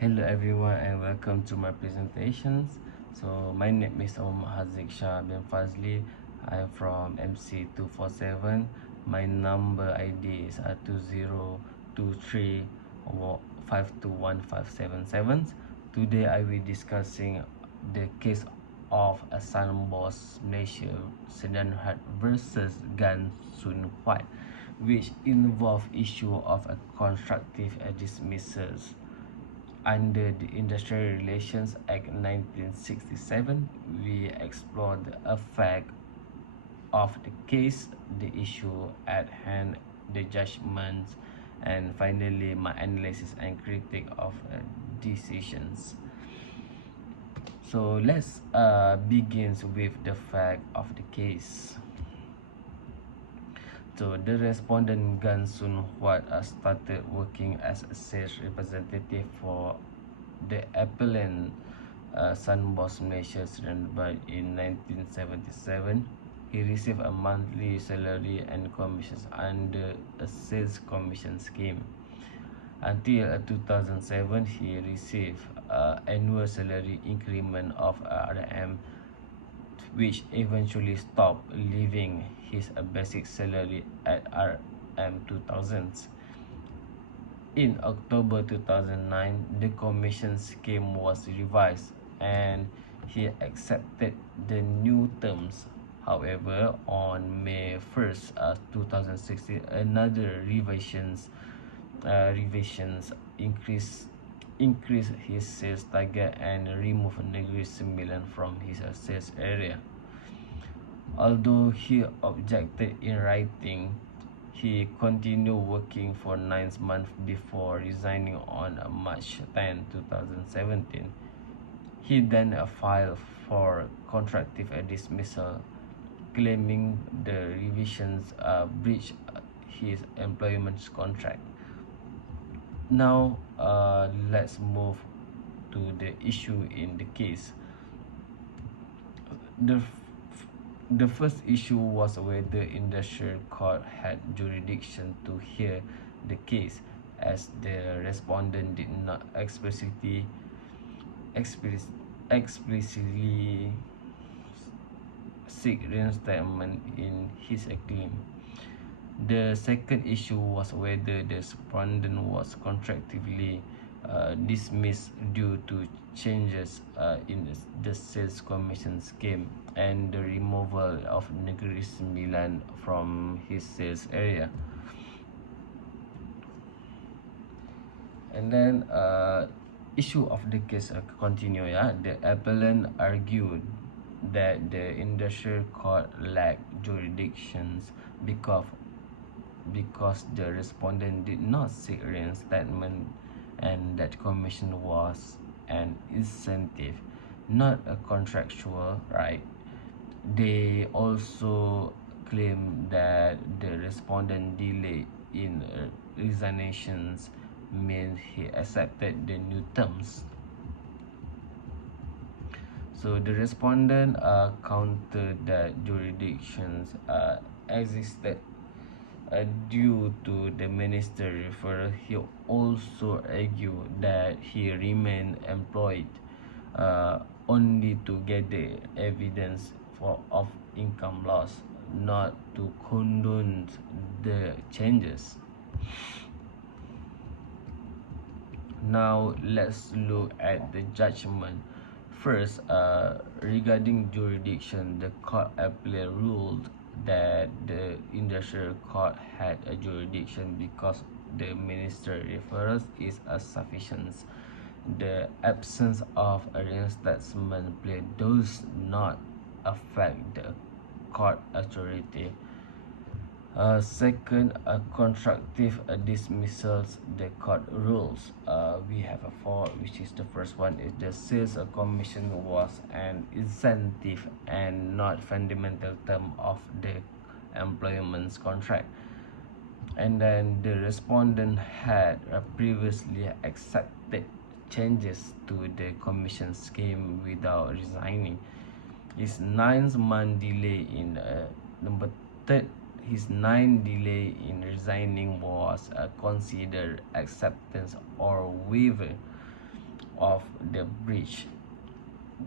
Hello everyone and welcome to my presentations. So my name is Haziq Shah Bin Fazli. I'm from MC247. My number ID is 2023521577. Today I will discussing the case of a Sunboss Malaysia Sedan versus Gan Sun Huat, which involve issue of a constructive dismissals. Under the Industrial Relations Act 1967, we explore the effect of the case, the issue at hand, the judgments, and finally my analysis and critique of decisions. So let's begin with the fact of the case. So the respondent Gan Sun Huat started working as a sales representative for the appellant Sunboss Malaysia surrendered in 1977. He received a monthly salary and commissions under a sales commission scheme. Until 2007, he received annual salary increment of RM, which eventually stopped leaving his basic salary at RM 2000s. In October 2009, the commission scheme was revised and he accepted the new terms. However, on May 1st, 2016, another revisions increased his sales target and removed Negeri Sembilan from his sales area. Although he objected in writing, he continued working for 9 months before resigning on March 10, 2017. He then filed for constructive dismissal, claiming the revisions breached his employment contract. Now, let's move to the issue in the case. The first issue was whether industrial court had jurisdiction to hear the case, as the respondent did not explicitly seek reinstatement in his claim. The second issue was whether the respondent was contractually dismissed due to changes in the sales commission scheme and the removal of Negeri Sembilan from his sales area. And then issue of the case continue. The appellant argued that the industrial court lacked jurisdictions because the respondent did not seek reinstatement and that commission was an incentive, not a contractual right. They also claim that the respondent delay in resignations means he accepted the new terms. So the respondent countered that jurisdictions existed due to the minister referral. He also argued that he remained employed only to gather evidence of income loss, not to condone the changes. Now let's look at the judgment. First, regarding jurisdiction, the court appellate ruled that the industrial court had a jurisdiction because the minister referrals is sufficient. The absence of a reinstatement plea does not affect the court authority. Second, constructive dismissals, the court rules. We have a four, which is the first one is the sales commission was an incentive and not fundamental term of the employment contract. And then the respondent had previously accepted changes to the commission scheme without resigning. His 9-month delay in number third. His 9 delay in resigning was considered acceptance or waiver. of the breach.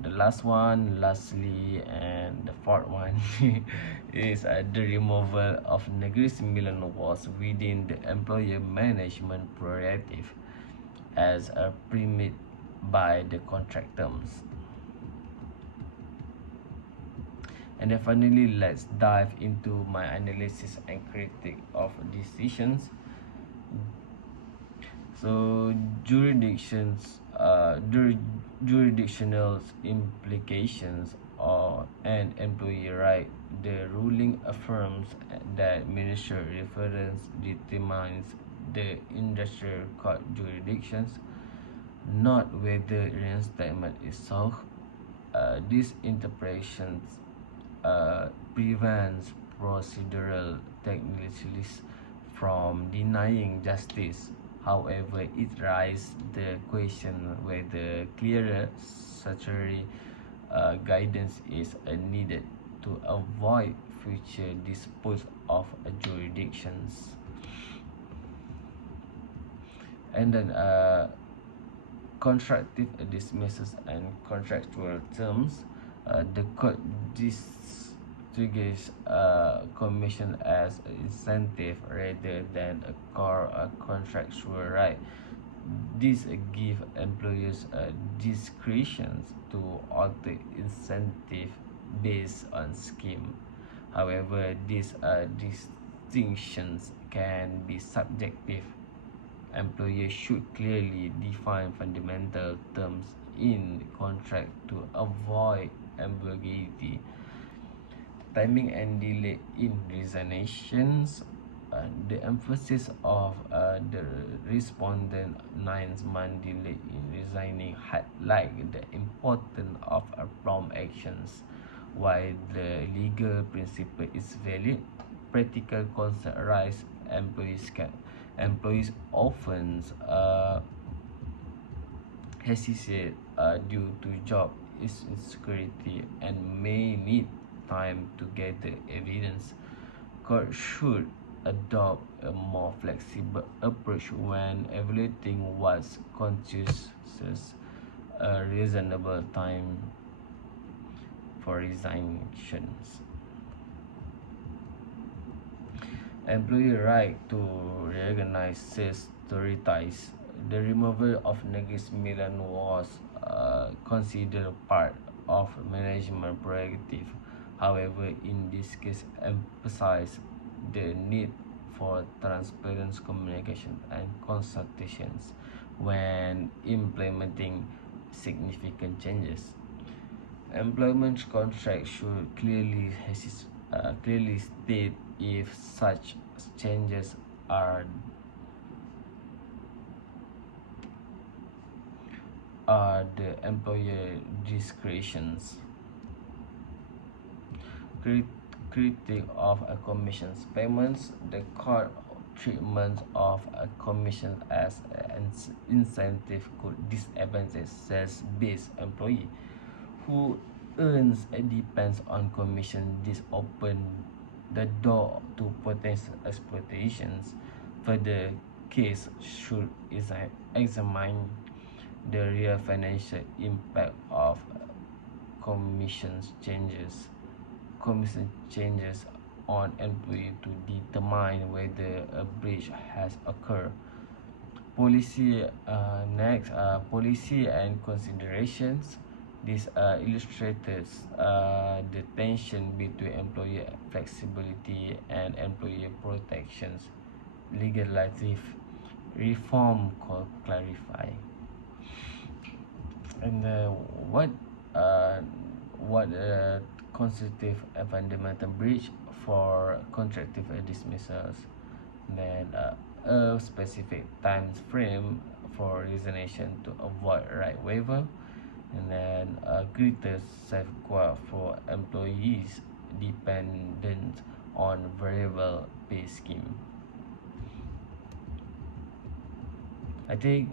The lastly, and the fourth one is the removal of negeri sembilan was within the employer management prerogative as permitted by the contract terms. And then finally, let's dive into my analysis and critique of decisions. So jurisdictional implications or an employee right. The ruling affirms that ministerial reference determines the industrial court jurisdictions, not whether reinstatement is sought. These interpretations prevents procedural technicalities from denying justice. However, it raises the question whether clearer statutory guidance is needed to avoid future disputes of jurisdictions. And then constructive dismisses and contractual terms. The court distinguishes commission as an incentive rather than a core contractual right. This give employers discretion to alter incentive based on scheme. However, these distinctions can be subjective. Employers should clearly define fundamental terms in the contract to avoid ambiguity. Timing and delay in resignations. The emphasis of the respondent 9 month delay in resigning highlight the importance of prompt actions. While the legal principle is valid, practical concerns arise. Employees often hesitate due to job insecurity and may need time to gather evidence. Court should adopt a more flexible approach when evaluating what constitutes a reasonable time for resignations. Employee right to reorganize says prioritize. The removal of Negeri Sembilan was considered part of management prerogative. However, in this case, emphasize the need for transparent communication and consultations when implementing significant changes. Employment contract should clearly state if such changes are the employer discretions. Critique of a commission's payments. The court treatment of a commission as an incentive could disadvantage sales-based employee who earns and depends on commission. This open the door to potential exploitations. Further, case should examine the real financial impact of commission changes on employee to determine whether a breach has occurred. Policy and considerations. This illustrates the tension between employer flexibility and employer protections. Legislative reform clarify. And what constitute a fundamental breach for contractive dismissals? Then a specific time frame for resignation to avoid right waiver, and then a greater safeguard for employees dependent on variable pay scheme. I think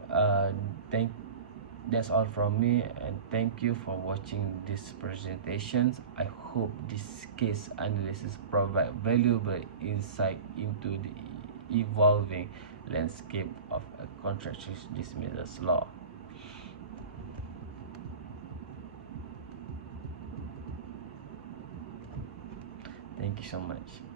that's all from me, and thank you for watching this presentations. I hope this case analysis provide valuable insight into the evolving landscape of a contractual dismissals law. you so much.